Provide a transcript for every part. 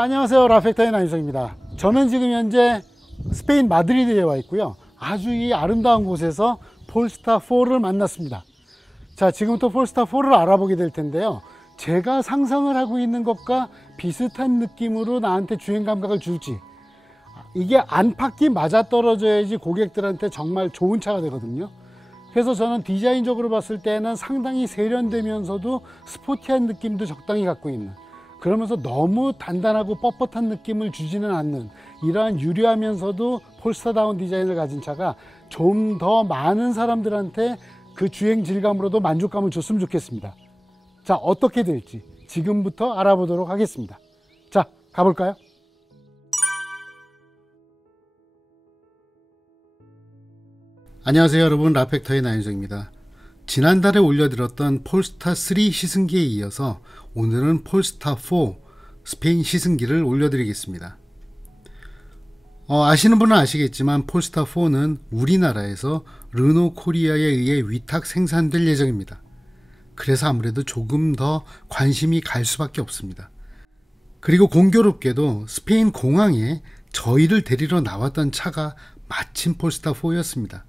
자, 안녕하세요. 라펙터의 나인성입니다. 저는 지금 현재 스페인 마드리드에 와 있고요. 아주 이 아름다운 곳에서 폴스타4를 만났습니다. 자, 지금부터 폴스타4를 알아보게 될 텐데요. 제가 상상을 하고 있는 것과 비슷한 느낌으로 나한테 주행 감각을 줄지, 이게 안팎이 맞아떨어져야지 고객들한테 정말 좋은 차가 되거든요. 그래서 저는 디자인적으로 봤을 때는 상당히 세련되면서도 스포티한 느낌도 적당히 갖고 있는, 그러면서 너무 단단하고 뻣뻣한 느낌을 주지는 않는 이러한 유려하면서도 폴스타다운 디자인을 가진 차가 좀 더 많은 사람들한테 그 주행 질감으로도 만족감을 줬으면 좋겠습니다. 자, 어떻게 될지 지금부터 알아보도록 하겠습니다. 자, 가볼까요? 안녕하세요 여러분, 라펙터의 나인성입니다. 지난달에 올려드렸던 폴스타3 시승기에 이어서 오늘은 폴스타4 스페인 시승기를 올려드리겠습니다. 아시는 분은 아시겠지만 폴스타4는 우리나라에서 르노 코리아에 의해 위탁 생산될 예정입니다. 그래서 아무래도 조금 더 관심이 갈 수밖에 없습니다. 그리고 공교롭게도 스페인 공항에 저희를 데리러 나왔던 차가 마침 폴스타4였습니다.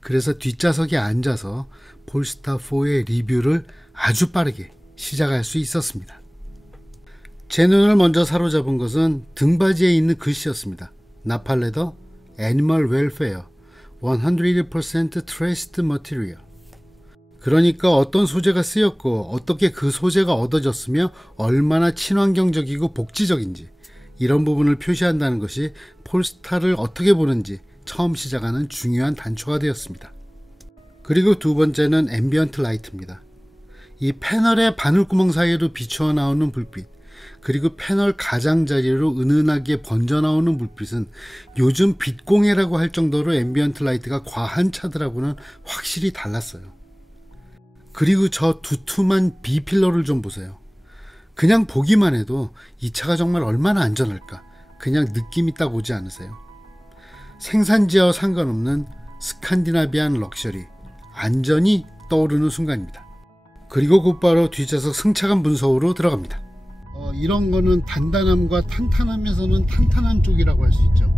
그래서 뒷좌석에 앉아서 폴스타4의 리뷰를 아주 빠르게 시작할 수 있었습니다. 제 눈을 먼저 사로잡은 것은 등받이에 있는 글씨였습니다. 나팔레더 애니멀 웰페어 100% 트레이스드 머티리얼. 그러니까 어떤 소재가 쓰였고 어떻게 그 소재가 얻어졌으며 얼마나 친환경적이고 복지적인지, 이런 부분을 표시한다는 것이 폴스타를 어떻게 보는지 처음 시작하는 중요한 단초가 되었습니다. 그리고 두 번째는 앰비언트 라이트입니다. 이 패널의 바늘구멍 사이로 비추어 나오는 불빛, 그리고 패널 가장자리로 은은하게 번져 나오는 불빛은 요즘 빛공해라고 할 정도로 앰비언트 라이트가 과한 차들하고는 확실히 달랐어요. 그리고 저 두툼한 B필러를 좀 보세요. 그냥 보기만 해도 이 차가 정말 얼마나 안전할까, 그냥 느낌이 딱 오지 않으세요? 생산지와 상관없는 스칸디나비안 럭셔리, 안전이 떠오르는 순간입니다. 그리고 곧바로 뒷좌석 승차감 분석으로 들어갑니다. 이런 거는 단단함과 탄탄함에서는 탄탄한 쪽이라고 할 수 있죠.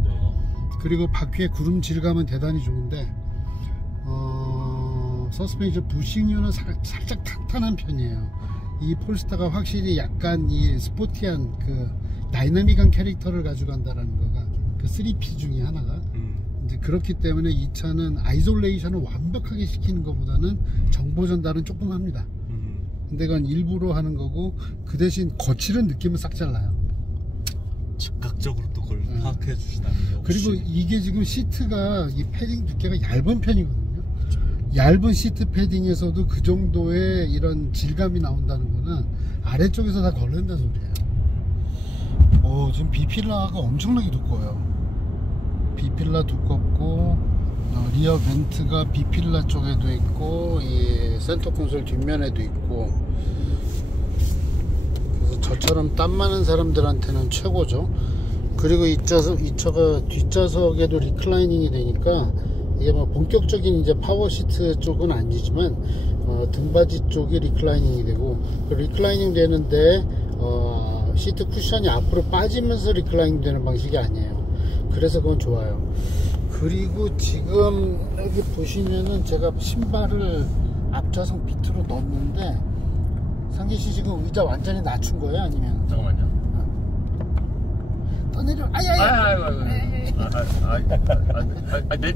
그리고 바퀴의 구름 질감은 대단히 좋은데 서스펜션 부식류는 살짝 탄탄한 편이에요. 이 폴스타가 확실히 약간 이 스포티한 그 다이나믹한 캐릭터를 가져간다는 거가 그 3P 중에 하나가 이제 그렇기 때문에 이 차는 아이솔레이션을 완벽하게 시키는 것보다는 정보 전달은 조금 합니다. 근데 그건 일부러 하는 거고, 그 대신 거칠은 느낌은 싹 잘라요. 즉각적으로 또 그걸 파악해 주시다는 게. 그리고 이게 지금 시트가 이 패딩 두께가 얇은 편이거든요. 얇은 시트 패딩에서도 그 정도의 이런 질감이 나온다는 거는 아래쪽에서 다 걸른다는 소리예요. 지금 B필라가 엄청나게 두꺼워요. B필라 두껍고, 리어 벤트가 B필라 쪽에도 있고, 이 센터 콘솔 뒷면에도 있고, 그래서 저처럼 땀 많은 사람들한테는 최고죠. 그리고 이 차가 뒷좌석에도 리클라이닝이 되니까, 이게 뭐 본격적인 이제 파워 시트 쪽은 아니지만 등받이 쪽이 리클라이닝이 되고, 그 리클라이닝 되는데 시트 쿠션이 앞으로 빠지면서 리클라이닝 되는 방식이 아니에요. 그래서 그건 좋아요. 그리고 지금 여기 보시면은 제가 신발을 앞좌석 밑으로 넣었는데, 상기씨 지금 의자 완전히 낮춘 거예요? 아니면? 잠깐만요. 떠내려.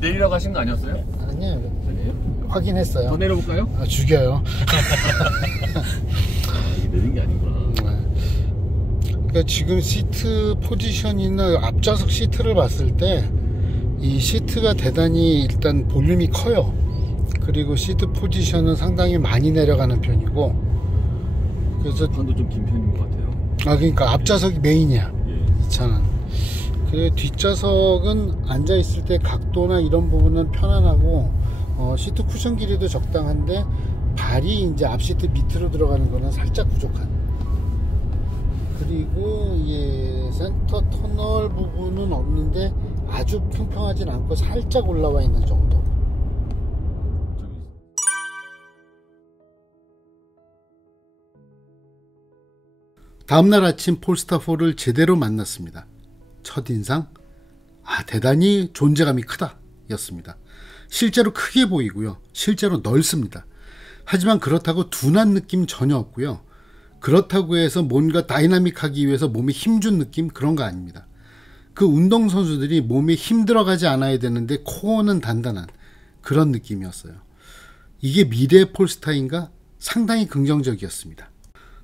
내리라고 하신 거 아니었어요? 아니에요. 확인했어요. 더 내려볼까요? 죽여요. 이게 내린 게 아니구나. 그러니까 지금 시트 포지션이나 앞좌석 시트를 봤을 때 이 시트가 대단히 일단 볼륨이 커요. 그리고 시트 포지션은 상당히 많이 내려가는 편이고, 그래서 판도 좀 긴 편인 것 같아요. 그러니까 앞좌석이 메인이야. 이 차는. 그리고 뒷좌석은 앉아 있을 때 각도나 이런 부분은 편안하고, 시트 쿠션 길이도 적당한데 발이 이제 앞시트 밑으로 들어가는 거는 살짝 부족한. 그리고 이 센터 터널 부분은 없는데 아주 평평하진 않고 살짝 올라와 있는 정도. 다음날 아침 폴스타4를 제대로 만났습니다. 첫인상, 대단히 존재감이 크다 였습니다. 실제로 크게 보이고요. 실제로 넓습니다. 하지만 그렇다고 둔한 느낌 전혀 없고요. 그렇다고 해서 뭔가 다이나믹하기 위해서 몸에 힘준 느낌, 그런 거 아닙니다. 그 운동선수들이 몸에 힘 들어가지 않아야 되는데 코어는 단단한 그런 느낌이었어요. 이게 미래의 폴스타인가? 상당히 긍정적이었습니다.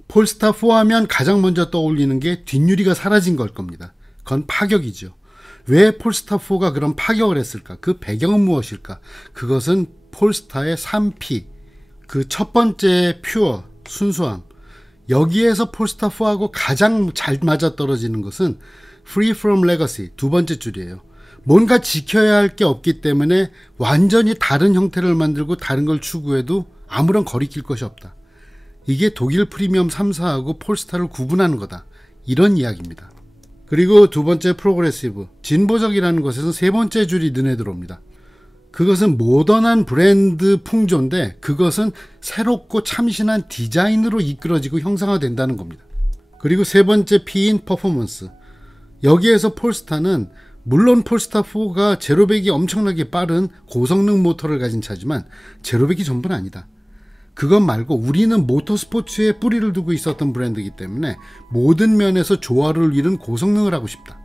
폴스타4 하면 가장 먼저 떠올리는 게 뒷유리가 사라진 걸 겁니다. 그건 파격이죠. 왜 폴스타4가 그런 파격을 했을까? 그 배경은 무엇일까? 그것은 폴스타의 3P, 그 첫 번째 퓨어, 순수함. 여기에서 폴스타4하고 가장 잘 맞아떨어지는 것은 Free from Legacy, 두 번째 줄이에요. 뭔가 지켜야 할 게 없기 때문에 완전히 다른 형태를 만들고 다른 걸 추구해도 아무런 거리낄 것이 없다. 이게 독일 프리미엄 3사하고 폴스타를 구분하는 거다. 이런 이야기입니다. 그리고 두 번째 프로그레시브, 진보적이라는 것에서 세 번째 줄이 눈에 들어옵니다. 그것은 모던한 브랜드 풍조인데 그것은 새롭고 참신한 디자인으로 이끌어지고 형상화된다는 겁니다. 그리고 세 번째 P인 퍼포먼스. 여기에서 폴스타는 물론 폴스타4가 제로백이 엄청나게 빠른 고성능 모터를 가진 차지만 제로백이 전부는 아니다. 그것 말고 우리는 모터스포츠에 뿌리를 두고 있었던 브랜드이기 때문에 모든 면에서 조화를 이룬 고성능을 하고 싶다.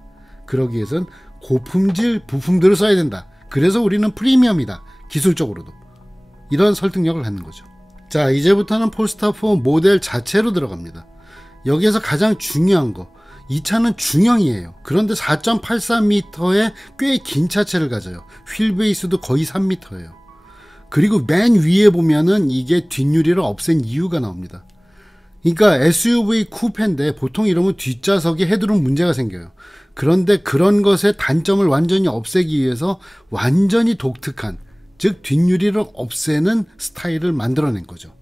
그러기 위해선 고품질 부품들을 써야 된다. 그래서 우리는 프리미엄이다. 기술적으로도. 이런 설득력을 갖는 거죠. 자, 이제부터는 폴스타4 모델 자체로 들어갑니다. 여기에서 가장 중요한 거, 이 차는 중형이에요. 그런데 4.84m의 꽤 긴 차체를 가져요. 휠 베이스도 거의 3m예요. 그리고 맨 위에 보면은 이게 뒷유리를 없앤 이유가 나옵니다. 그러니까 SUV 쿠페인데 보통 이러면 뒷좌석에 헤드룸 문제가 생겨요. 그런데 그런 것의 단점을 완전히 없애기 위해서 완전히 독특한, 즉 뒷유리를 없애는 스타일을 만들어낸 거죠.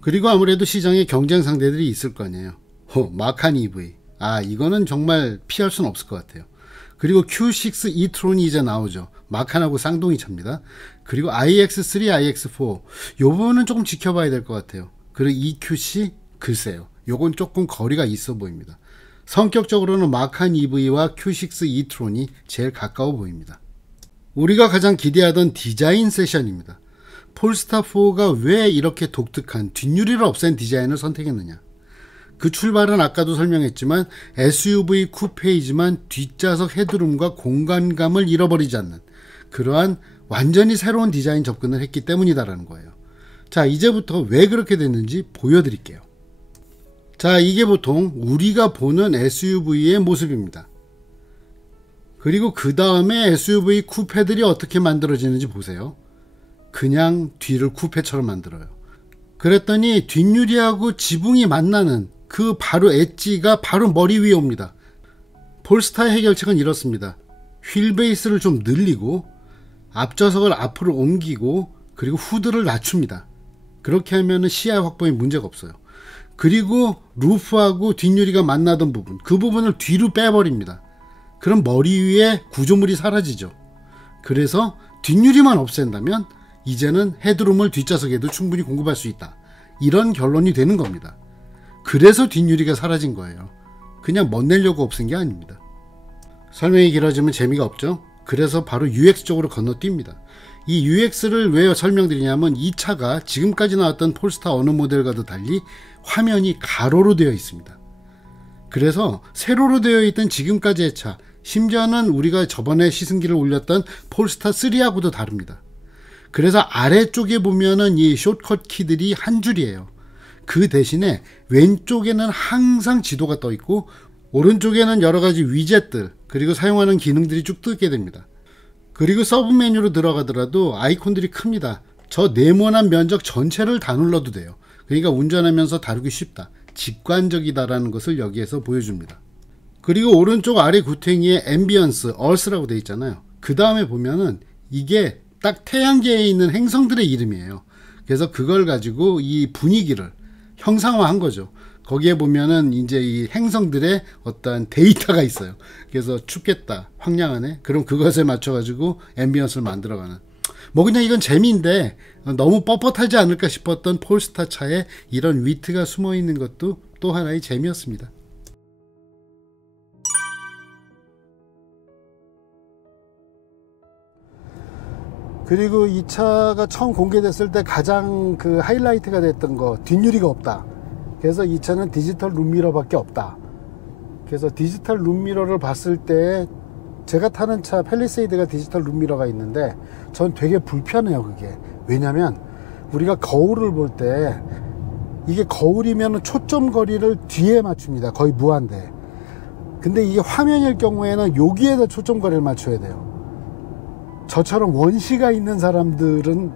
그리고 아무래도 시장에 경쟁 상대들이 있을 거 아니에요. 마칸 EV. 이거는 정말 피할 수는 없을 것 같아요. 그리고 Q6 e-tron이 이제 나오죠. 마칸하고 쌍둥이 차입니다. 그리고 iX3, iX4. 요 부분은 조금 지켜봐야 될 것 같아요. 그리고 EQC, 글쎄요. 요건 조금 거리가 있어 보입니다. 성격적으로는 마칸 EV와 Q6 e-tron이 제일 가까워 보입니다. 우리가 가장 기대하던 디자인 세션입니다. 폴스타4가 왜 이렇게 독특한 뒷유리를 없앤 디자인을 선택했느냐. 그 출발은 아까도 설명했지만 SUV 쿠페이지만 뒷좌석 헤드룸과 공간감을 잃어버리지 않는 그러한 완전히 새로운 디자인 접근을 했기 때문이다라는 거예요. 자, 이제부터 왜 그렇게 됐는지 보여드릴게요. 자, 이게 보통 우리가 보는 SUV의 모습입니다. 그리고 그 다음에 SUV 쿠페들이 어떻게 만들어지는지 보세요. 그냥 뒤를 쿠페처럼 만들어요. 그랬더니 뒷유리하고 지붕이 만나는 그 바로 엣지가 바로 머리 위에 옵니다. 폴스타의 해결책은 이렇습니다. 휠 베이스를 좀 늘리고 앞좌석을 앞으로 옮기고 그리고 후드를 낮춥니다. 그렇게 하면 시야 확보에 문제가 없어요. 그리고 루프하고 뒷유리가 만나던 부분, 그 부분을 뒤로 빼버립니다. 그럼 머리 위에 구조물이 사라지죠. 그래서 뒷유리만 없앤다면 이제는 헤드룸을 뒷좌석에도 충분히 공급할 수 있다. 이런 결론이 되는 겁니다. 그래서 뒷유리가 사라진 거예요. 그냥 멋내려고 없앤 게 아닙니다. 설명이 길어지면 재미가 없죠. 그래서 바로 UX 쪽으로 건너뜁니다. 이 UX를 왜 설명드리냐면 이 차가 지금까지 나왔던 폴스타 어느 모델과도 달리 화면이 가로로 되어 있습니다. 그래서 세로로 되어 있던 지금까지의 차, 심지어는 우리가 저번에 시승기를 올렸던 폴스타 3하고도 다릅니다. 그래서 아래쪽에 보면은 이 숏컷 키들이 한 줄이에요. 그 대신에 왼쪽에는 항상 지도가 떠 있고 오른쪽에는 여러 가지 위젯들 그리고 사용하는 기능들이 쭉 뜨게 됩니다. 그리고 서브 메뉴로 들어가더라도 아이콘들이 큽니다. 저 네모난 면적 전체를 다 눌러도 돼요. 그러니까 운전하면서 다루기 쉽다. 직관적이다라는 것을 여기에서 보여줍니다. 그리고 오른쪽 아래 구탱이에 앰비언스, 얼스라고 되어 있잖아요. 그 다음에 보면은 이게 딱 태양계에 있는 행성들의 이름이에요. 그래서 그걸 가지고 이 분위기를 형상화한 거죠. 거기에 보면은 이제 이 행성들의 어떤 데이터가 있어요. 그래서 춥겠다, 황량하네. 그럼 그것에 맞춰가지고 앰비언스를 만들어가는. 뭐 그냥 이건 재미인데 너무 뻣뻣하지 않을까 싶었던 폴스타 차에 이런 위트가 숨어 있는 것도 또 하나의 재미였습니다. 그리고 이 차가 처음 공개됐을 때 가장 그 하이라이트가 됐던 거, 뒷유리가 없다. 그래서 이 차는 디지털 룸미러밖에 없다. 그래서 디지털 룸미러를 봤을 때 제가 타는 차 팰리세이드가 디지털 룸미러가 있는데 전 되게 불편해요, 그게. 왜냐면 우리가 거울을 볼 때 이게 거울이면 초점 거리를 뒤에 맞춥니다. 거의 무한대. 근데 이게 화면일 경우에는 여기에다 초점 거리를 맞춰야 돼요. 저처럼 원시가 있는 사람들은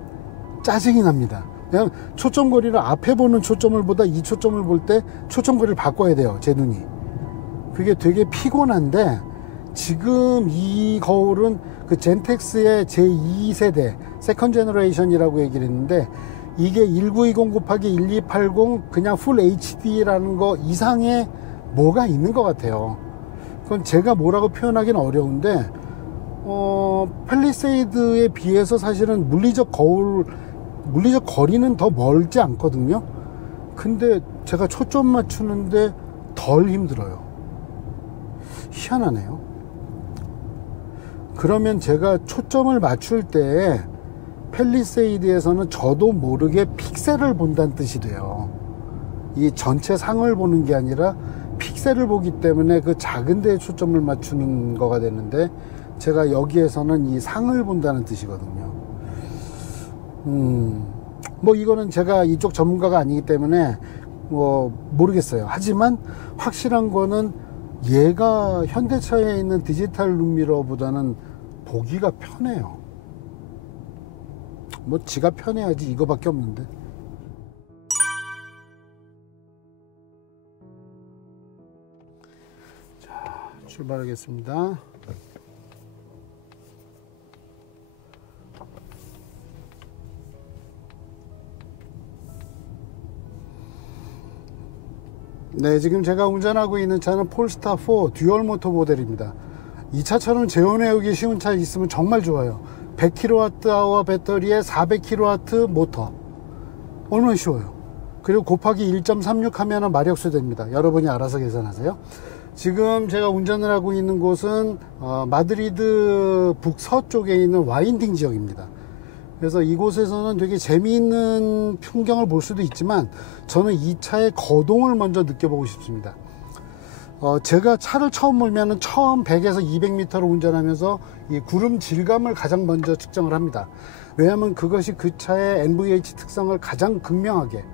짜증이 납니다. 그냥 초점 거리를 앞에 보는 초점을 보다 이 초점을 볼 때 초점 거리를 바꿔야 돼요, 제 눈이. 그게 되게 피곤한데, 지금 이 거울은 그 젠텍스의 제2세대 세컨 제너레이션이라고 얘기를 했는데, 이게 1920 곱하기 1280 그냥 풀 HD라는 거 이상의 뭐가 있는 것 같아요. 그건 제가 뭐라고 표현하기는 어려운데, 팰리세이드에 비해서 사실은 물리적 거리는 더 멀지 않거든요. 근데 제가 초점 맞추는데 덜 힘들어요. 희한하네요. 그러면 제가 초점을 맞출 때 팰리세이드에서는 저도 모르게 픽셀을 본다는 뜻이 돼요. 이 전체 상을 보는 게 아니라 픽셀을 보기 때문에 그 작은 데에 초점을 맞추는 거가 되는데, 제가 여기에서는 이 상을 본다는 뜻이거든요. 뭐 이거는 제가 이쪽 전문가가 아니기 때문에 뭐 모르겠어요. 하지만 확실한 거는 얘가 현대차에 있는 디지털 룸미러보다는 보기가 편해요. 뭐 지가 편해야지 이거밖에 없는데. 자, 출발하겠습니다. 네, 지금 제가 운전하고 있는 차는 폴스타4 듀얼 모터 모델입니다. 이 차처럼 재원해오기 쉬운 차 있으면 정말 좋아요. 100kWh 배터리에 400kW 모터. 얼마나 쉬워요. 그리고 곱하기 1.36 하면 마력수 됩니다. 여러분이 알아서 계산하세요. 지금 제가 운전을 하고 있는 곳은 마드리드 북서쪽에 있는 와인딩 지역입니다. 그래서 이곳에서는 되게 재미있는 풍경을 볼 수도 있지만 저는 이 차의 거동을 먼저 느껴보고 싶습니다. 제가 차를 처음 몰면은 처음 100에서 200m를 운전하면서 이 구름 질감을 가장 먼저 측정을 합니다. 왜냐하면 그것이 그 차의 NVH 특성을 가장 극명하게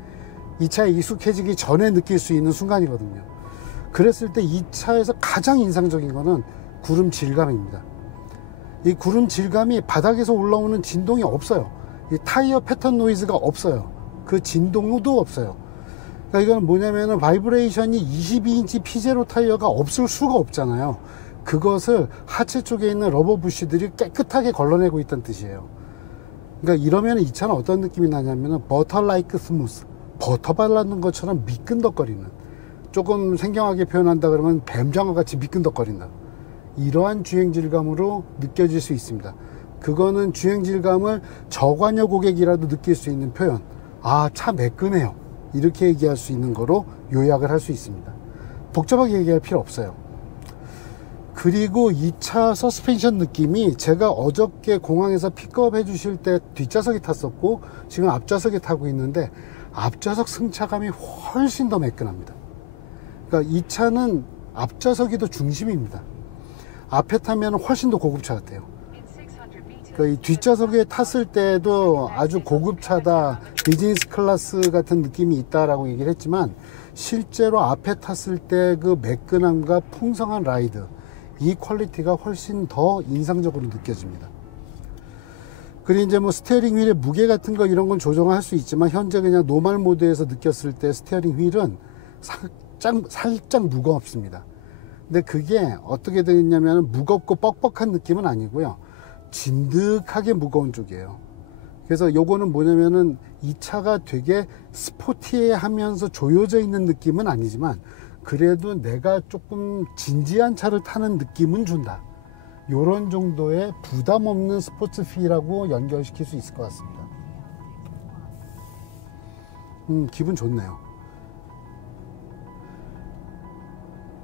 이 차에 익숙해지기 전에 느낄 수 있는 순간이거든요. 그랬을 때 이 차에서 가장 인상적인 거는 구름 질감입니다. 이 구름 질감이 바닥에서 올라오는 진동이 없어요. 이 타이어 패턴 노이즈가 없어요. 그 진동도 없어요. 그러니까 이건 뭐냐면은 바이브레이션이 22인치 피제로 타이어가 없을 수가 없잖아요. 그것을 하체 쪽에 있는 러버 부시들이 깨끗하게 걸러내고 있다는 뜻이에요. 그러니까 이러면 이 차는 어떤 느낌이 나냐면은 버터 라이크 스무스, 버터 발라놓은 것처럼 미끈덕거리는, 조금 생경하게 표현한다 그러면 뱀장어 같이 미끈덕거린다, 이러한 주행 질감으로 느껴질 수 있습니다. 그거는 주행 질감을 저관여 고객이라도 느낄 수 있는 표현, 아, 차 매끈해요, 이렇게 얘기할 수 있는 거로 요약을 할 수 있습니다. 복잡하게 얘기할 필요 없어요. 그리고 이 차 서스펜션 느낌이, 제가 어저께 공항에서 픽업 해 주실 때 뒷좌석에 탔었고 지금 앞좌석에 타고 있는데 앞좌석 승차감이 훨씬 더 매끈합니다. 그러니까 이 차는 앞좌석이 더 중심입니다. 앞에 타면 훨씬 더 고급차 같아요. 그러니까 이 뒷좌석에 탔을 때도 아주 고급차다, 비즈니스 클래스 같은 느낌이 있다라고 얘기를 했지만, 실제로 앞에 탔을 때 그 매끈함과 풍성한 라이드, 이 퀄리티가 훨씬 더 인상적으로 느껴집니다. 그리고 이제 뭐 스티어링 휠의 무게 같은 거 이런 건 조정할 수 있지만, 현재 그냥 노멀 모드에서 느꼈을 때 스티어링 휠은 살짝 무겁습니다. 근데 그게 어떻게 되겠냐면 무겁고 뻑뻑한 느낌은 아니고요, 진득하게 무거운 쪽이에요. 그래서 요거는 뭐냐면은 이 차가 되게 스포티하면서 조여져 있는 느낌은 아니지만 그래도 내가 조금 진지한 차를 타는 느낌은 준다, 요런 정도의 부담 없는 스포츠 필하고 연결시킬 수 있을 것 같습니다. 기분 좋네요.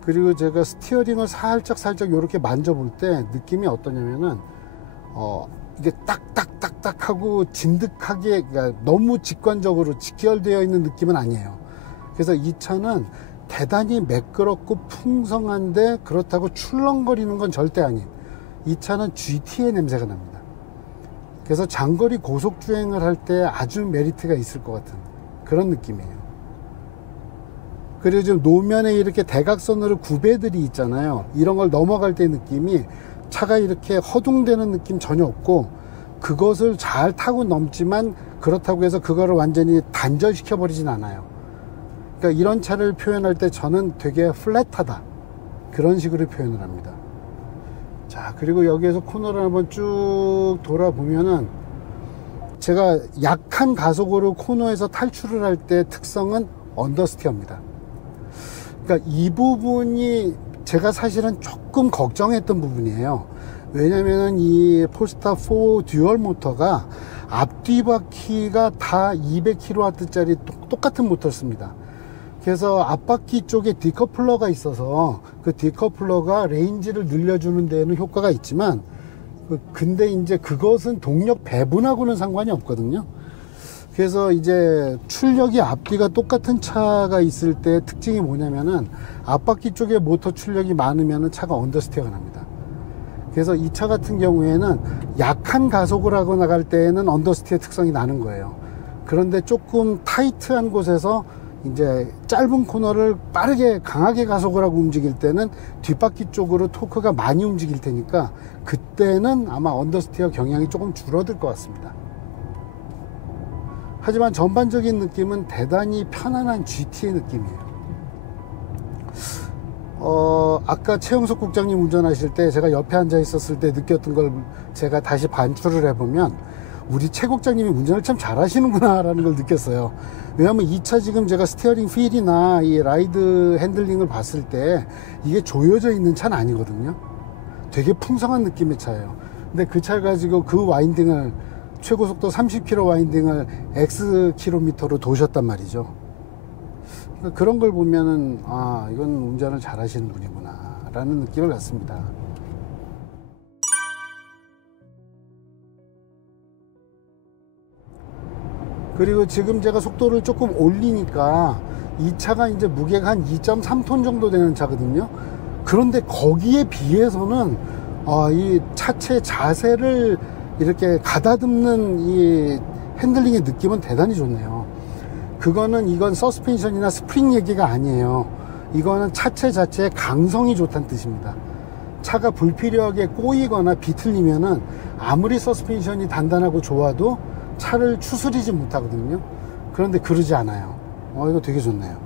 그리고 제가 스티어링을 살짝 이렇게 만져볼 때 느낌이 어떠냐면은 이게 딱딱딱딱 하고 진득하게, 그러니까 너무 직관적으로 직결되어 있는 느낌은 아니에요. 그래서 이 차는 대단히 매끄럽고 풍성한데 그렇다고 출렁거리는 건 절대 아닌, 이 차는 GT의 냄새가 납니다. 그래서 장거리 고속주행을 할 때 아주 메리트가 있을 것 같은 그런 느낌이에요. 그리고 지금 노면에 이렇게 대각선으로 구배들이 있잖아요. 이런 걸 넘어갈 때 느낌이, 차가 이렇게 허둥대는 느낌 전혀 없고, 그것을 잘 타고 넘지만 그렇다고 해서 그거를 완전히 단절시켜 버리진 않아요. 그러니까 이런 차를 표현할 때 저는 되게 플랫하다, 그런 식으로 표현을 합니다. 자, 그리고 여기에서 코너를 한번 쭉 돌아보면은, 제가 약한 가속으로 코너에서 탈출을 할 때 특성은 언더스티어입니다. 그러니까 이 부분이 제가 사실은 조금 걱정했던 부분이에요. 왜냐면은 이 폴스타 4 듀얼 모터가 앞뒤 바퀴가 다 200kW짜리 똑같은 모터를 씁니다. 그래서 앞바퀴 쪽에 디커플러가 있어서 그 디커플러가 레인지를 늘려주는 데에는 효과가 있지만, 근데 이제 그것은 동력 배분하고는 상관이 없거든요. 그래서 이제 출력이 앞뒤가 똑같은 차가 있을 때 특징이 뭐냐면은, 앞바퀴 쪽에 모터 출력이 많으면은 차가 언더스티어가 납니다. 그래서 이 차 같은 경우에는 약한 가속을 하고 나갈 때에는 언더스티어 특성이 나는 거예요. 그런데 조금 타이트한 곳에서 이제 짧은 코너를 빠르게 강하게 가속을 하고 움직일 때는 뒷바퀴 쪽으로 토크가 많이 움직일 테니까, 그때는 아마 언더스티어 경향이 조금 줄어들 것 같습니다. 하지만 전반적인 느낌은 대단히 편안한 GT의 느낌이에요. 아까 최영석 국장님 운전하실 때 제가 옆에 앉아 있었을 때 느꼈던 걸 제가 다시 반추를 해보면, 우리 최 국장님이 운전을 참 잘하시는구나 라는 걸 느꼈어요. 왜냐면 이 차 지금 제가 스티어링 휠이나 이 라이드 핸들링을 봤을 때 이게 조여져 있는 차는 아니거든요. 되게 풍성한 느낌의 차예요. 근데 그 차를 가지고 그 와인딩을, 최고속도 30km 와인딩을 X킬로미터로 도셨단 말이죠. 그러니까 그런 걸 보면은, 아, 이건 운전을 잘 하시는 분이구나 라는 느낌을 갖습니다. 그리고 지금 제가 속도를 조금 올리니까 이 차가 이제 무게가 한 2.3톤 정도 되는 차거든요. 그런데 거기에 비해서는 이 차체 자세를 이렇게 가다듬는 이 핸들링의 느낌은 대단히 좋네요. 이건 서스펜션이나 스프링 얘기가 아니에요. 이거는 차체 자체의 강성이 좋다는 뜻입니다. 차가 불필요하게 꼬이거나 비틀리면은 아무리 서스펜션이 단단하고 좋아도 차를 추스리지 못하거든요. 그런데 그러지 않아요. 이거 되게 좋네요.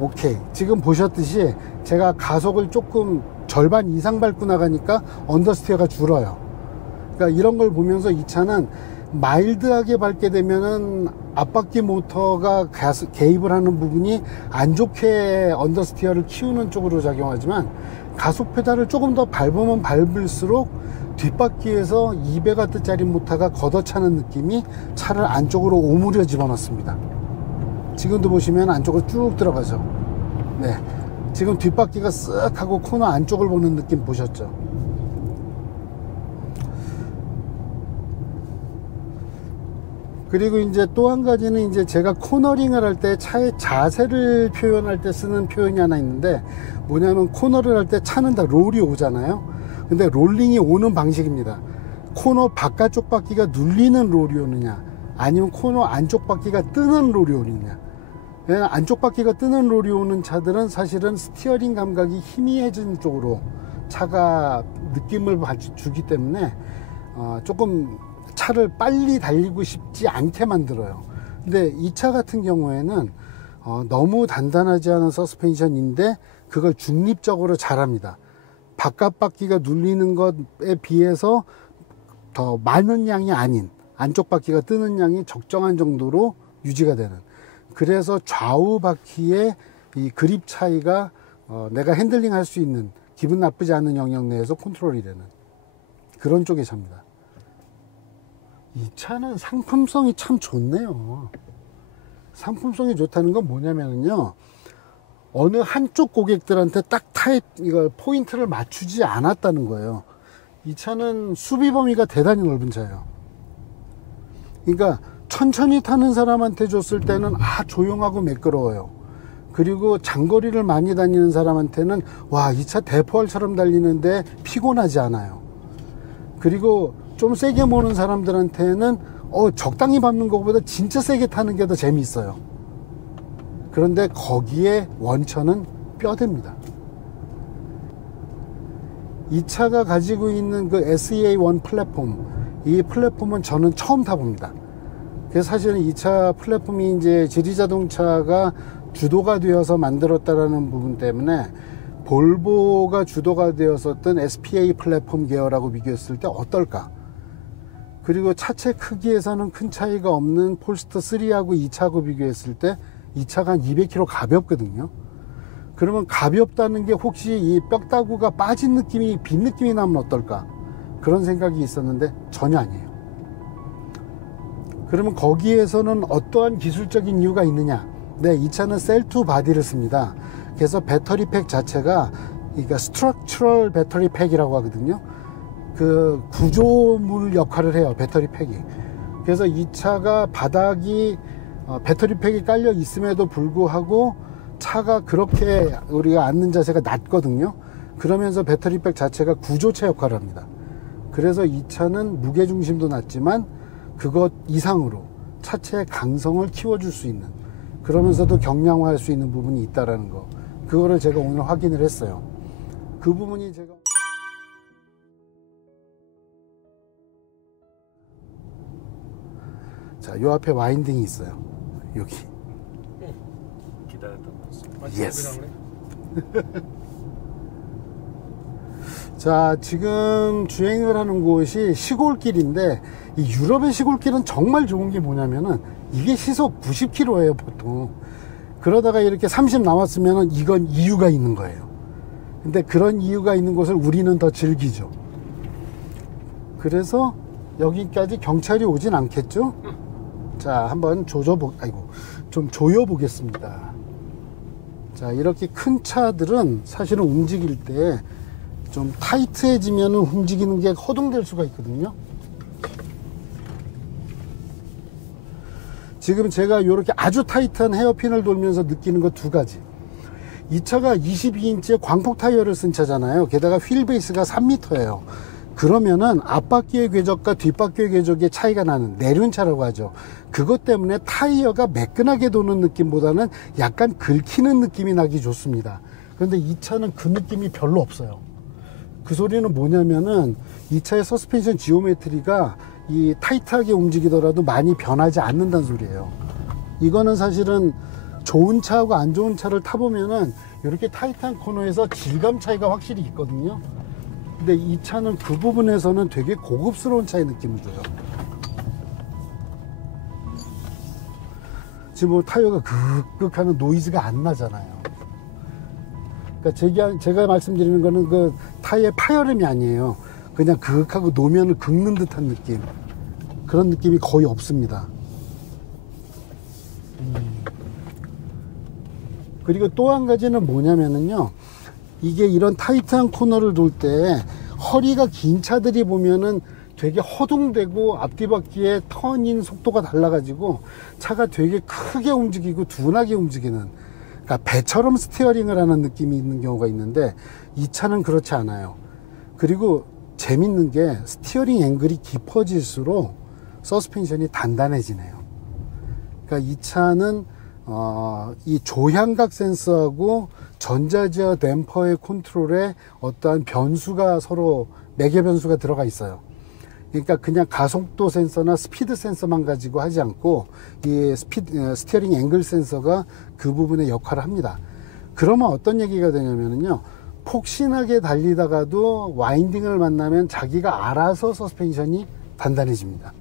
오케이. 지금 보셨듯이 제가 가속을 조금 절반 이상 밟고 나가니까 언더스티어가 줄어요. 그러니까 이런 걸 보면서 이 차는 마일드하게 밟게 되면은 앞바퀴 모터가 개입을 하는 부분이 안 좋게 언더스티어를 키우는 쪽으로 작용하지만, 가속 페달을 조금 더 밟으면 밟을수록 뒷바퀴에서 200W짜리 모터가 걷어차는 느낌이 차를 안쪽으로 오므려 집어넣습니다. 지금도 보시면 안쪽으로 쭉 들어가죠. 네, 지금 뒷바퀴가 쓱 하고 코너 안쪽을 보는 느낌 보셨죠? 그리고 이제 또 한 가지는, 이제 제가 코너링을 할 때 차의 자세를 표현할 때 쓰는 표현이 하나 있는데, 뭐냐면 코너를 할 때 차는 다 롤이 오잖아요. 근데 롤링이 오는 방식입니다. 코너 바깥쪽 바퀴가 눌리는 롤이 오느냐, 아니면 코너 안쪽 바퀴가 뜨는 롤이 오느냐. 안쪽 바퀴가 뜨는 롤이 오는 차들은 사실은 스티어링 감각이 희미해진 쪽으로 차가 느낌을 주기 때문에 조금 차를 빨리 달리고 싶지 않게 만들어요. 근데 이 차 같은 경우에는 너무 단단하지 않은 서스펜션인데 그걸 중립적으로 잘합니다. 바깥 바퀴가 눌리는 것에 비해서 더 많은 양이 아닌, 안쪽 바퀴가 뜨는 양이 적정한 정도로 유지가 되는, 그래서 좌우 바퀴의 이 그립 차이가 내가 핸들링 할 수 있는 기분 나쁘지 않은 영역 내에서 컨트롤이 되는 그런 쪽의 차입니다. 이 차는 상품성이 참 좋네요. 상품성이 좋다는 건 뭐냐면요, 어느 한쪽 고객들한테 딱 이걸 포인트를 맞추지 않았다는 거예요. 이 차는 수비 범위가 대단히 넓은 차예요. 그러니까 천천히 타는 사람한테 줬을 때는 조용하고 매끄러워요. 그리고 장거리를 많이 다니는 사람한테는 와, 이 차 대포알처럼 달리는데 피곤하지 않아요. 그리고 좀 세게 모는 사람들한테는 적당히 밟는 것보다 진짜 세게 타는 게 더 재미있어요. 그런데 거기에 원천은 뼈대입니다. 이 차가 가지고 있는 그 SEA1 플랫폼, 이 플랫폼은 저는 처음 타봅니다. 그래서 사실은 이 차 플랫폼이 이제 지리자동차가 주도가 되어서 만들었다라는 부분 때문에 볼보가 주도가 되었었던 SPA 플랫폼 계열하고 비교했을 때 어떨까? 그리고 차체 크기에서는 큰 차이가 없는 폴스터 3하고 이 차하고 비교했을 때 이 차가 한 200kg 가볍거든요. 그러면 가볍다는 게 혹시 이 뼈다구가 빠진 느낌이, 빈 느낌이 나면 어떨까? 그런 생각이 있었는데 전혀 아니에요. 그러면 거기에서는 어떠한 기술적인 이유가 있느냐? 네, 이 차는 셀2 바디를 씁니다. 그래서 배터리 팩 자체가, 그러니까 스트럭처럴 배터리 팩이라고 하거든요. 그 구조물 역할을 해요, 배터리 팩이. 그래서 이 차가 바닥이 배터리 팩이 깔려 있음에도 불구하고 차가 그렇게 우리가 앉는 자세가 낮거든요. 그러면서 배터리 팩 자체가 구조체 역할을 합니다. 그래서 이 차는 무게중심도 낮지만 그것 이상으로 차체의 강성을 키워줄 수 있는, 그러면서도 경량화할 수 있는 부분이 있다라는 거, 그거를 제가 오늘 확인을 했어요. 그 부분이 제가 자, 요 앞에 와인딩이 있어요. 여기. 기다렸던 거. 예스. 자, 지금 주행을 하는 곳이 시골길인데, 이 유럽의 시골길은 정말 좋은 게 뭐냐면은 이게 시속 90km예요 보통. 그러다가 이렇게 30 남았으면은 이건 이유가 있는 거예요. 근데 그런 이유가 있는 곳을 우리는 더 즐기죠. 그래서 여기까지 경찰이 오진 않겠죠? 자, 한번 좀 조여보겠습니다. 자, 이렇게 큰 차들은 사실은 움직일 때 좀 타이트해지면 움직이는 게 허둥될 수가 있거든요. 지금 제가 이렇게 아주 타이트한 헤어핀을 돌면서 느끼는 거 두 가지. 이 차가 22인치의 광폭 타이어를 쓴 차잖아요. 게다가 휠 베이스가 3m예요. 그러면은 앞바퀴의 궤적과 뒷바퀴의 궤적의 차이가 나는 내륜차라고 하죠. 그것 때문에 타이어가 매끈하게 도는 느낌보다는 약간 긁히는 느낌이 나기 좋습니다. 그런데 이 차는 그 느낌이 별로 없어요. 그 소리는 뭐냐면은 이 차의 서스펜션 지오메트리가 이 타이트하게 움직이더라도 많이 변하지 않는다는 소리예요. 이거는 사실은 좋은 차하고 안 좋은 차를 타보면은 이렇게 타이트한 코너에서 질감 차이가 확실히 있거든요. 근데 이 차는 그 부분에서는 되게 고급스러운 차의 느낌을 줘요. 지금 뭐 타이어가 극극 하는 노이즈가 안 나잖아요. 그러니까 제가 말씀드리는 거는 그 타이어의 파열음이 아니에요. 그냥 극하고 노면을 긁는 듯한 느낌. 그런 느낌이 거의 없습니다. 그리고 또 한 가지는 뭐냐면은요, 이게 이런 타이트한 코너를 돌 때 허리가 긴 차들이 보면은 되게 허둥대고 앞뒤바퀴의 턴인 속도가 달라가지고 차가 되게 크게 움직이고 둔하게 움직이는, 그러니까 배처럼 스티어링을 하는 느낌이 있는 경우가 있는데 이 차는 그렇지 않아요. 그리고 재밌는 게 스티어링 앵글이 깊어질수록 서스펜션이 단단해지네요. 그러니까 이 차는 이 조향각 센서하고 전자제어 댐퍼의 컨트롤에 어떠한 변수가 서로 매개 변수가 들어가 있어요. 그러니까 그냥 가속도 센서나 스피드 센서만 가지고 하지 않고 이 스티어링 앵글 센서가 그 부분의 역할을 합니다. 그러면 어떤 얘기가 되냐면요, 폭신하게 달리다가도 와인딩을 만나면 자기가 알아서 서스펜션이 단단해집니다.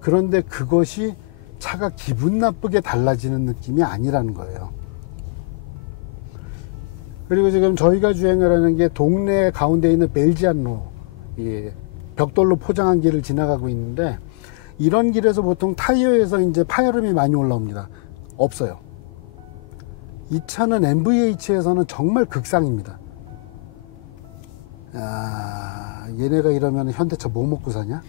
그런데 그것이 차가 기분 나쁘게 달라지는 느낌이 아니라는 거예요. 그리고 지금 저희가 주행을 하는 게 동네 가운데 있는 벨지안로, 벽돌로 포장한 길을 지나가고 있는데, 이런 길에서 보통 타이어에서 이제 파열음이 많이 올라옵니다. 없어요. 이 차는 MVH에서는 정말 극상입니다. 얘네가 이러면 현대차 뭐 먹고 사냐?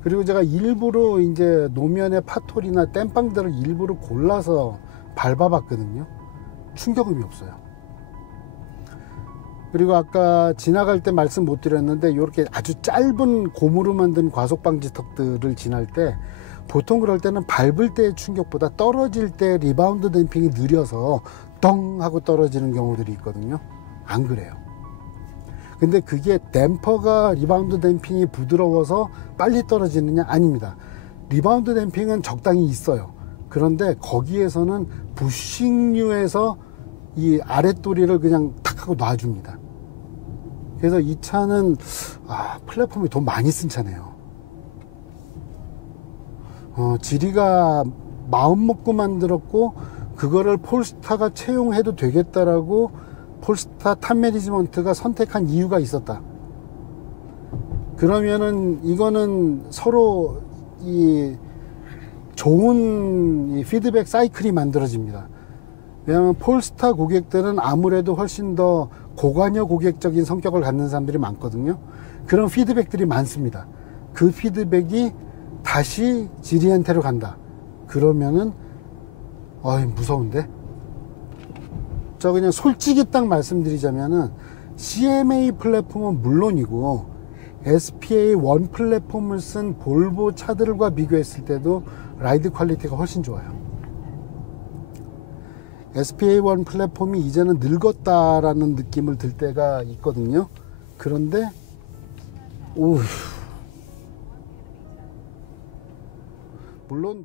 그리고 제가 일부러 이제 노면의 파토리나 땜빵들을 일부러 골라서 밟아봤거든요. 충격음이 없어요. 그리고 아까 지나갈 때 말씀 못 드렸는데 이렇게 아주 짧은 고무로 만든 과속방지턱들을 지날 때 보통 그럴 때는 밟을 때의 충격보다 떨어질 때 리바운드 댐핑이 느려서 덩 하고 떨어지는 경우들이 있거든요. 안 그래요. 근데 그게 댐퍼가 리바운드 댐핑이 부드러워서 빨리 떨어지느냐? 아닙니다. 리바운드 댐핑은 적당히 있어요. 그런데 거기에서는 부싱류에서 이 아랫도리를 그냥 탁 하고 놔줍니다. 그래서 이 차는 플랫폼이 돈 많이 쓴 차네요. 지리가 마음 먹고 만들었고 그거를 폴스타가 채용해도 되겠다라고 폴스타 탑 매니지먼트가 선택한 이유가 있었다. 그러면은 이거는 서로 이 좋은 이 피드백 사이클이 만들어집니다. 왜냐하면 폴스타 고객들은 아무래도 훨씬 더 고관여 고객적인 성격을 갖는 사람들이 많거든요. 그런 피드백들이 많습니다. 그 피드백이 다시 지리한테로 간다. 그러면은 무서운데? 저 그냥 솔직히 딱 말씀드리자면은 CMA 플랫폼은 물론이고 SPA1 플랫폼을 쓴 볼보 차들과 비교했을 때도 라이드 퀄리티가 훨씬 좋아요. SPA1 플랫폼이 이제는 늙었다라는 느낌을 들 때가 있거든요. 그런데 물론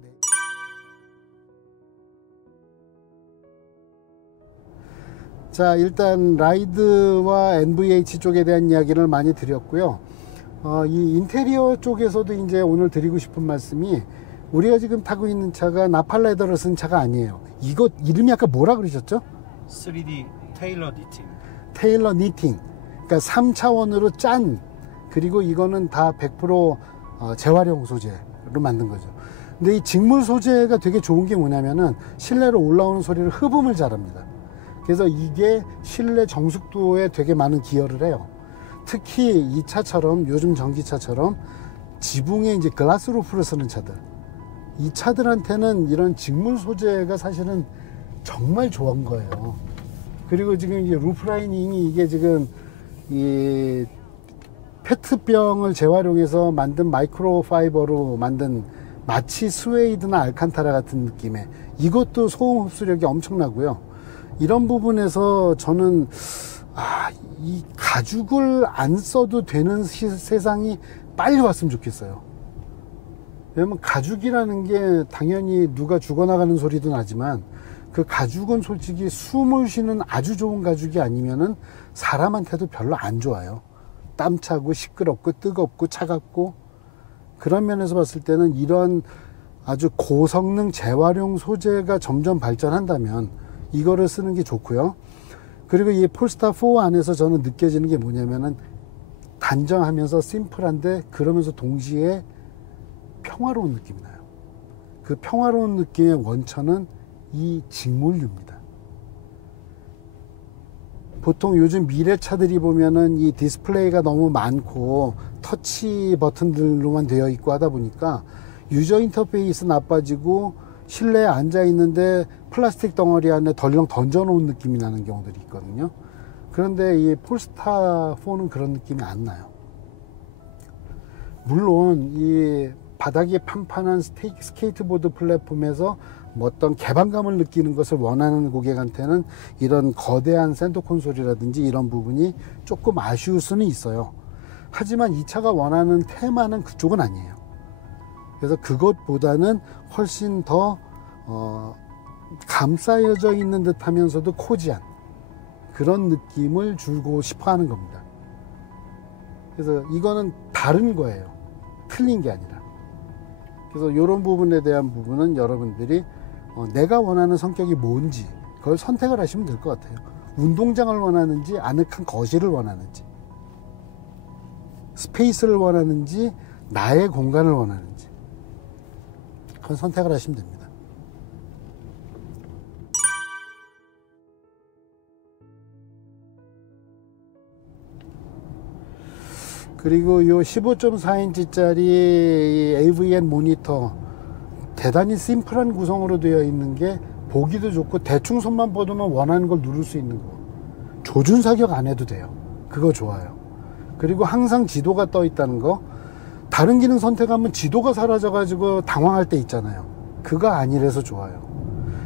자, 일단 라이드와 NVH 쪽에 대한 이야기를 많이 드렸고요. 이 인테리어 쪽에서도 이제 오늘 드리고 싶은 말씀이 우리가 지금 타고 있는 차가 나팔레더를 쓴 차가 아니에요. 이거 이름이 아까 뭐라 그러셨죠? 3D 테일러 니팅. 테일러 니팅. 그러니까 3차원으로 짠. 그리고 이거는 다 100% 재활용 소재로 만든 거죠. 근데 이 직물 소재가 되게 좋은 게 뭐냐면은 실내로 올라오는 소리를 흡음을 잘합니다. 그래서 이게 실내 정숙도에 되게 많은 기여를 해요. 특히 이 차처럼 요즘 전기차처럼 지붕에 이제 글라스 루프를 쓰는 차들, 이 차들한테는 이런 직물 소재가 사실은 정말 좋은 거예요. 그리고 지금 이제 루프 라이닝이 이게 지금 이 페트병을 재활용해서 만든 마이크로 파이버로 만든 마치 스웨이드나 알칸타라 같은 느낌의, 이것도 소음 흡수력이 엄청나고요. 이런 부분에서 저는 이 가죽을 안 써도 되는 세상이 빨리 왔으면 좋겠어요. 왜냐면 가죽이라는 게 당연히 누가 죽어나가는 소리도 나지만 그 가죽은 솔직히 숨을 쉬는 아주 좋은 가죽이 아니면은 사람한테도 별로 안 좋아요. 땀 차고 시끄럽고 뜨겁고 차갑고. 그런 면에서 봤을 때는 이런 아주 고성능 재활용 소재가 점점 발전한다면 이거를 쓰는 게 좋고요. 그리고 이 폴스타 4 안에서 저는 느껴지는 게 뭐냐면은 단정하면서 심플한데 그러면서 동시에 평화로운 느낌이 나요. 그 평화로운 느낌의 원천은 이 직물류입니다. 보통 요즘 미래차들이 보면은 이 디스플레이가 너무 많고 터치 버튼들로만 되어 있고 하다 보니까 유저 인터페이스 나빠지고 실내에 앉아 있는데 플라스틱 덩어리 안에 덜렁 던져 놓은 느낌이 나는 경우들이 있거든요. 그런데 이 폴스타 4는 그런 느낌이 안 나요. 물론 이 바닥이 판판한 스케이트보드 플랫폼에서 뭐 어떤 개방감을 느끼는 것을 원하는 고객한테는 이런 거대한 센터 콘솔이라든지 이런 부분이 조금 아쉬울 수는 있어요. 하지만 이 차가 원하는 테마는 그쪽은 아니에요. 그래서 그것보다는 훨씬 더 감싸여져 있는 듯 하면서도 코지한 그런 느낌을 주고 싶어 하는 겁니다. 그래서 이거는 다른 거예요. 틀린 게 아니라. 그래서 이런 부분에 대한 부분은 여러분들이 내가 원하는 성격이 뭔지 그걸 선택을 하시면 될 것 같아요. 운동장을 원하는지 아늑한 거실을 원하는지 스페이스를 원하는지 나의 공간을 원하는지 그건 선택을 하시면 됩니다. 그리고 요 15.4인치짜리 AVN 모니터 대단히 심플한 구성으로 되어 있는 게 보기도 좋고 대충 손만 뻗으면 원하는 걸 누를 수 있는 거. 조준 사격 안 해도 돼요. 그거 좋아요. 그리고 항상 지도가 떠 있다는 거. 다른 기능 선택하면 지도가 사라져 가지고 당황할 때 있잖아요. 그거 아니라서 좋아요.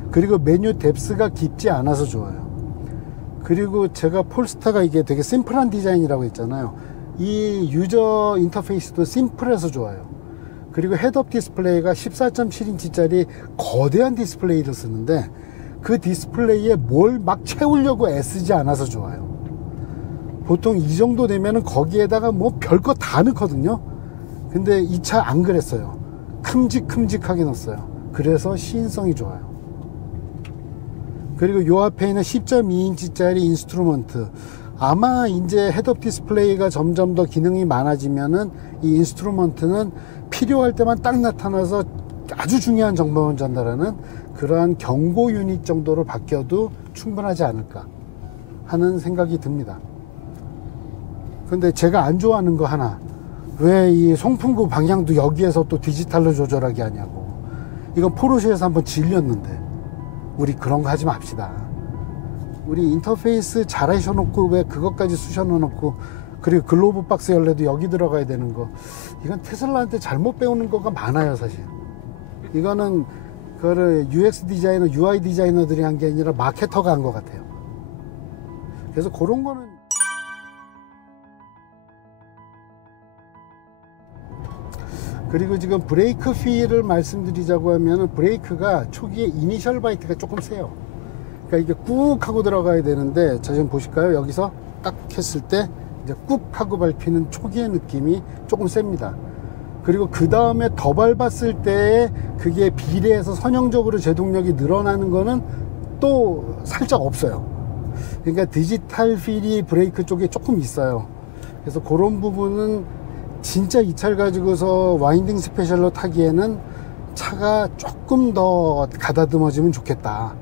그리고 메뉴 뎁스가 깊지 않아서 좋아요. 그리고 제가 폴스타가 이게 되게 심플한 디자인이라고 했잖아요. 이 유저 인터페이스도 심플해서 좋아요. 그리고 헤드업 디스플레이가 14.7인치짜리 거대한 디스플레이를 쓰는데 그 디스플레이에 뭘 막 채우려고 애쓰지 않아서 좋아요. 보통 이 정도 되면은 거기에다가 뭐 별거 다 넣거든요. 근데 이 차 안 그랬어요. 큼직큼직하게 넣었어요. 그래서 시인성이 좋아요. 그리고 요 앞에 있는 10.2인치짜리 인스트루먼트, 아마 이제 헤드업 디스플레이가 점점 더 기능이 많아지면은 이 인스트루먼트는 필요할 때만 딱 나타나서 아주 중요한 정보만 전달하는 그러한 경고 유닛 정도로 바뀌어도 충분하지 않을까 하는 생각이 듭니다. 근데 제가 안 좋아하는 거 하나, 왜 이 송풍구 방향도 여기에서 또 디지털로 조절하게 하냐고. 이건 포르쉐에서 한번 질렸는데 우리 그런 거 하지 맙시다. 우리 인터페이스 잘 하셔놓고 왜 그것까지 쑤셔넣어놓고, 그리고 글로브 박스 열래도 여기 들어가야 되는 거, 이건 테슬라한테 잘못 배우는 거가 많아요. 사실 이거는 그거를 UX 디자이너, UI 디자이너들이 한 게 아니라 마케터가 한 것 같아요. 그래서 그런 거는. 그리고 지금 브레이크 필을 말씀드리자고 하면 브레이크가 초기에 이니셜 바이트가 조금 세요. 그러니까 이게 꾹 하고 들어가야 되는데, 자 지금 보실까요? 여기서 딱 했을 때 이제 꾹 하고 밟히는 초기의 느낌이 조금 셉니다. 그리고 그 다음에 더 밟았을 때 그게 비례해서 선형적으로 제동력이 늘어나는 거는 또 살짝 없어요. 그러니까 디지털 필이 브레이크 쪽에 조금 있어요. 그래서 그런 부분은 진짜 이 차를 가지고서 와인딩 스페셜로 타기에는 차가 조금 더 가다듬어지면 좋겠다.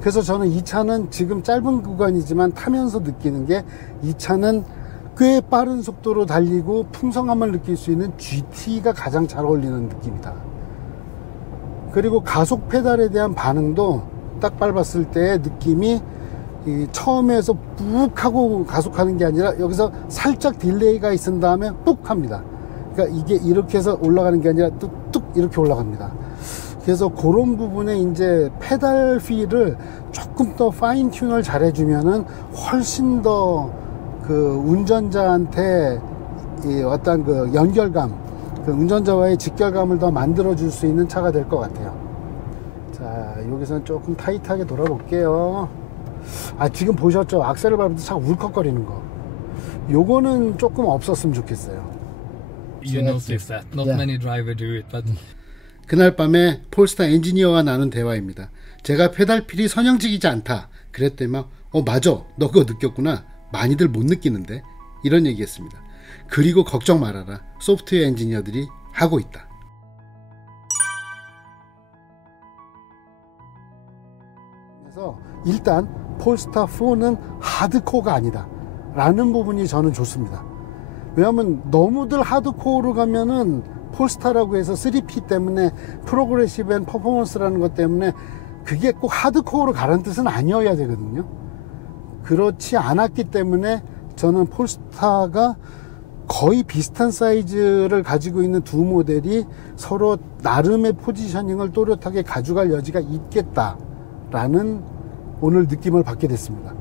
그래서 저는 이 차는 지금 짧은 구간이지만 타면서 느끼는 게, 이 차는 꽤 빠른 속도로 달리고 풍성함을 느낄 수 있는 GT가 가장 잘 어울리는 느낌이다. 그리고 가속 페달에 대한 반응도 딱 밟았을 때의 느낌이 처음에서 푹 하고 가속하는 게 아니라 여기서 살짝 딜레이가 있은 다음에 뚝 합니다. 그러니까 이게 이렇게 해서 올라가는 게 아니라 뚝뚝 이렇게 올라갑니다. 그래서 그런 부분에 이제 페달 필을 조금 더 파인 튠을 잘 해주면은 훨씬 더 그 운전자한테 이 어떤 그 연결감, 그 운전자와의 직결감을 더 만들어 줄 수 있는 차가 될 것 같아요. 자, 여기서는 조금 타이트하게 돌아볼게요. 아, 지금 보셨죠? 악셀을 밟을 때 차가 울컥거리는 거. 요거는 조금 없었으면 좋겠어요. You notice that. Not many drivers do it, but 그날 밤에 폴스타 엔지니어와 나눈 대화입니다. 제가 페달필이 선형적이지 않다 그랬더니 맞아, 너 그거 느꼈구나. 많이들 못 느끼는데, 이런 얘기했습니다. 그리고 걱정 말아라, 소프트웨어 엔지니어들이 하고 있다. 그래서 일단 폴스타 4는 하드코어가 아니다 라는 부분이 저는 좋습니다. 왜냐하면 너무들 하드코어로 가면은 폴스타라고 해서 3P 때문에 프로그레시브 앤 퍼포먼스라는 것 때문에 그게 꼭 하드코어로 가라는 뜻은 아니어야 되거든요. 그렇지 않았기 때문에 저는 폴스타가 거의 비슷한 사이즈를 가지고 있는 두 모델이 서로 나름의 포지셔닝을 또렷하게 가져갈 여지가 있겠다라는 오늘 느낌을 받게 됐습니다.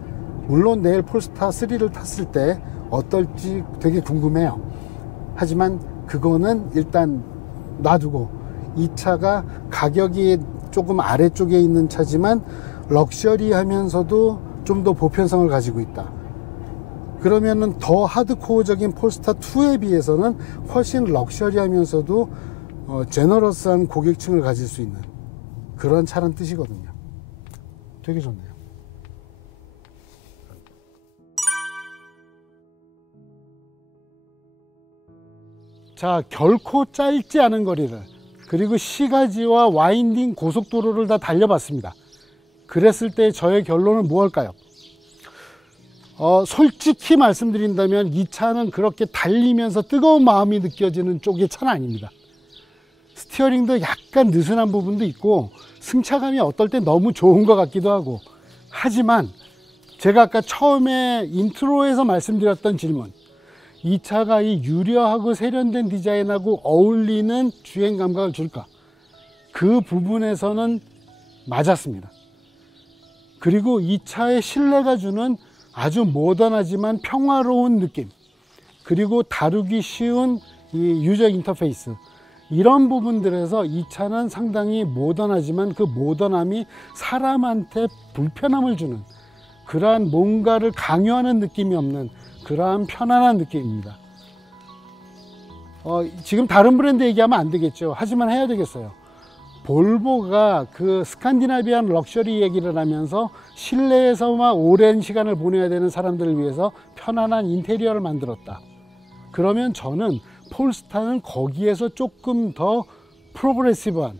물론 내일 폴스타 3를 탔을 때 어떨지 되게 궁금해요. 하지만 그거는 일단 놔두고, 이 차가 가격이 조금 아래쪽에 있는 차지만 럭셔리하면서도 좀 더 보편성을 가지고 있다. 그러면은 더 하드코어적인 폴스타 2에 비해서는 훨씬 럭셔리하면서도 제너러스한 고객층을 가질 수 있는 그런 차란 뜻이거든요. 되게 좋네요. 자, 결코 짧지 않은 거리를, 그리고 시가지와 와인딩 고속도로를 다 달려봤습니다. 그랬을 때 저의 결론은 무엇일까요? 솔직히 말씀드린다면 이 차는 그렇게 달리면서 뜨거운 마음이 느껴지는 쪽의 차는 아닙니다. 스티어링도 약간 느슨한 부분도 있고 승차감이 어떨 때 너무 좋은 것 같기도 하고, 하지만 제가 아까 처음에 인트로에서 말씀드렸던 질문, 이 차가 이 유려하고 세련된 디자인하고 어울리는 주행 감각을 줄까? 그 부분에서는 맞았습니다. 그리고 이 차의 실내가 주는 아주 모던하지만 평화로운 느낌, 그리고 다루기 쉬운 이 유저 인터페이스, 이런 부분들에서 이 차는 상당히 모던하지만 그 모던함이 사람한테 불편함을 주는, 그러한 뭔가를 강요하는 느낌이 없는 그러한 편안한 느낌입니다. 지금 다른 브랜드 얘기하면 안 되겠죠. 하지만 해야 되겠어요. 볼보가 그 스칸디나비안 럭셔리 얘기를 하면서 실내에서만 오랜 시간을 보내야 되는 사람들을 위해서 편안한 인테리어를 만들었다. 그러면 저는 폴스타는 거기에서 조금 더 프로그레시브한,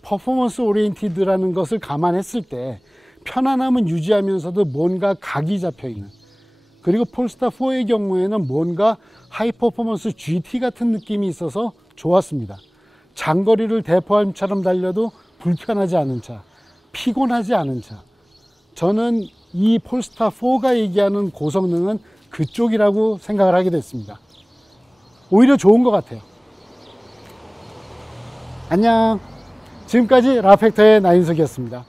퍼포먼스 오리엔티드라는 것을 감안했을 때 편안함은 유지하면서도 뭔가 각이 잡혀 있는, 그리고 폴스타 4의 경우에는 뭔가 하이 퍼포먼스 GT 같은 느낌이 있어서 좋았습니다. 장거리를 대포함처럼 달려도 불편하지 않은 차, 피곤하지 않은 차. 저는 이 폴스타 4가 얘기하는 고성능은 그쪽이라고 생각을 하게 됐습니다. 오히려 좋은 것 같아요. 안녕. 지금까지 라펙터의 나인석이었습니다.